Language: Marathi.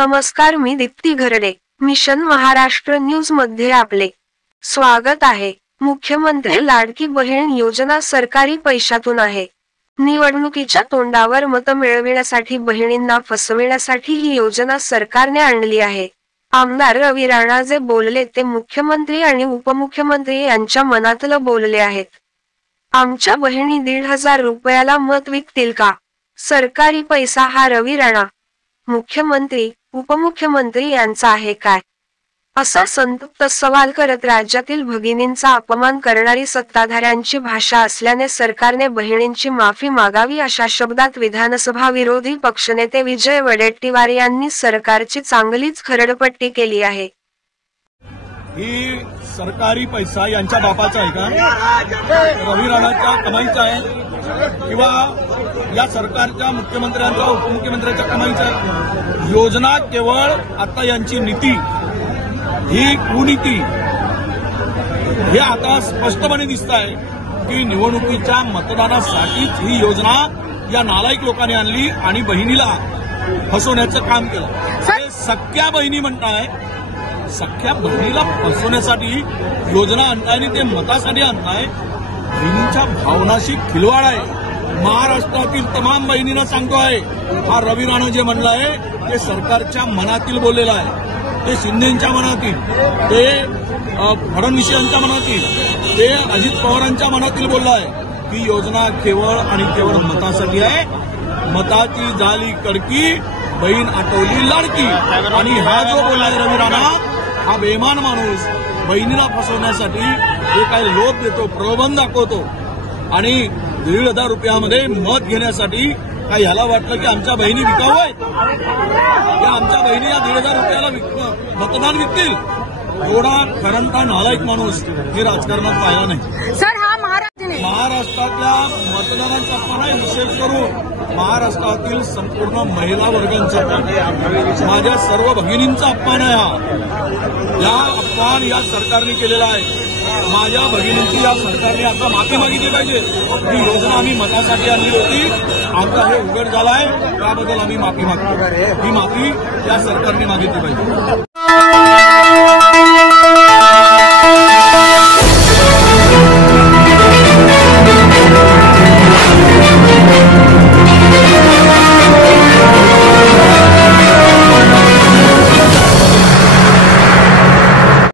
नमस्कार, मी दीप्ती घरडे. मिशन महाराष्ट्र न्यूज मध्ये आपले स्वागत आहे. मुख्यमंत्री लाडकी बहीण योजना सरकारी पैशातून आहे. निवडणुकीच्या तोंडावर मतं मिळविण्यासाठी बहिणींना फसविण्यासाठी ही योजना सरकारने आणली आहे. आमदार रवी राणा जे बोलले ते मुख्यमंत्री आणि उपमुख्यमंत्री यांच्या मनातलं बोलले आहेत. आमच्या बहिणी 1,500 रुपयाला मत विकतील का? सरकारी पैसा हा रवी राणा, मुख्यमंत्री, उपमुख्यमंत्री यांचा आहे काय? असा संतप्त सवाल करत राज्यातील भगिनींचा अपमान करणारी सत्ताधाऱ्यांची भाषा असल्याने सरकारने बहिणींची माफी मागावी अशा शब्दात विधानसभा विरोधी पक्षनेते विजय वडेट्टीवार यांनी सरकारची चांगलीच खरडपट्टी केली आहे. ही सरकारी पैसा यांच्या बापाचा आहे का? रवी राणाच्या कमाईचा आहे किंवा या सरकारच्या मुख्यमंत्र्यांच्या उपमुख्यमंत्र्यांच्या कमाईचा आहे? योजना केवळ आता यांची नीती ही कुनीती हे आता स्पष्टपणे दिसत आहे की निवडणुकीच्या मतदानासाठीच ही योजना या नालायक लोकांनी आणली आणि बहिणीला फसवण्याचं काम केलं. हे सख्या बहिणी म्हणताय, सख्या बहिणीला फसवण्यासाठी योजना आणताय आणि ते मतासाठी आणताय. बहिणींच्या भावनाशी खिलवाड आहे. महाराष्ट्रातील तमाम बहिणींना सांगतो आहे, हा रवी राणा जे म्हणलं आहे ते सरकारच्या मनातील बोललेलं आहे. ते शिंदेच्या मनातील, ते फडणवीस यांच्या मनातील, ते अजित पवारांच्या मनातील बोललं आहे की योजना केवळ आणि केवळ मतासाठी आहे. मताची झाली कडकी, बहीण आटवली लाडकी. आणि हा जो बोललाय रवी राणा, हा बेमान माणूस बहिणीला फसवण्यासाठी जे काही लोभ देतो, प्रलोभन दाखवतो आणि 1,500 रुपयामध्ये मत घेण्यासाठी काय ह्याला वाटलं की आमच्या बहिणी विकाऊ आहेत या आमच्या बहिणी या 1,500 रुपयाला मतदान विकतील? एवढा खरंता नालायक माणूस हे राजकारणात पाहिला नाही. सर, हा महाराष्ट्रातल्या मतदारांचा अपमान आहे. विशेष करून महाराष्ट्रातील संपूर्ण महिला वर्गांचा, माझ्या सर्व भगिनींचा अपमान आहे. हा अपमान या सरकारने केलेला आहे. माझ्या भगिनींची या सरकारने आता माफी मागितली पाहिजे. ही योजना आम्ही मतासाठी आणली होती, आमचा हे उघड झालाय, त्याबद्दल आम्ही माफी मागतो. ही माफी या सरकारने मागितली पाहिजे.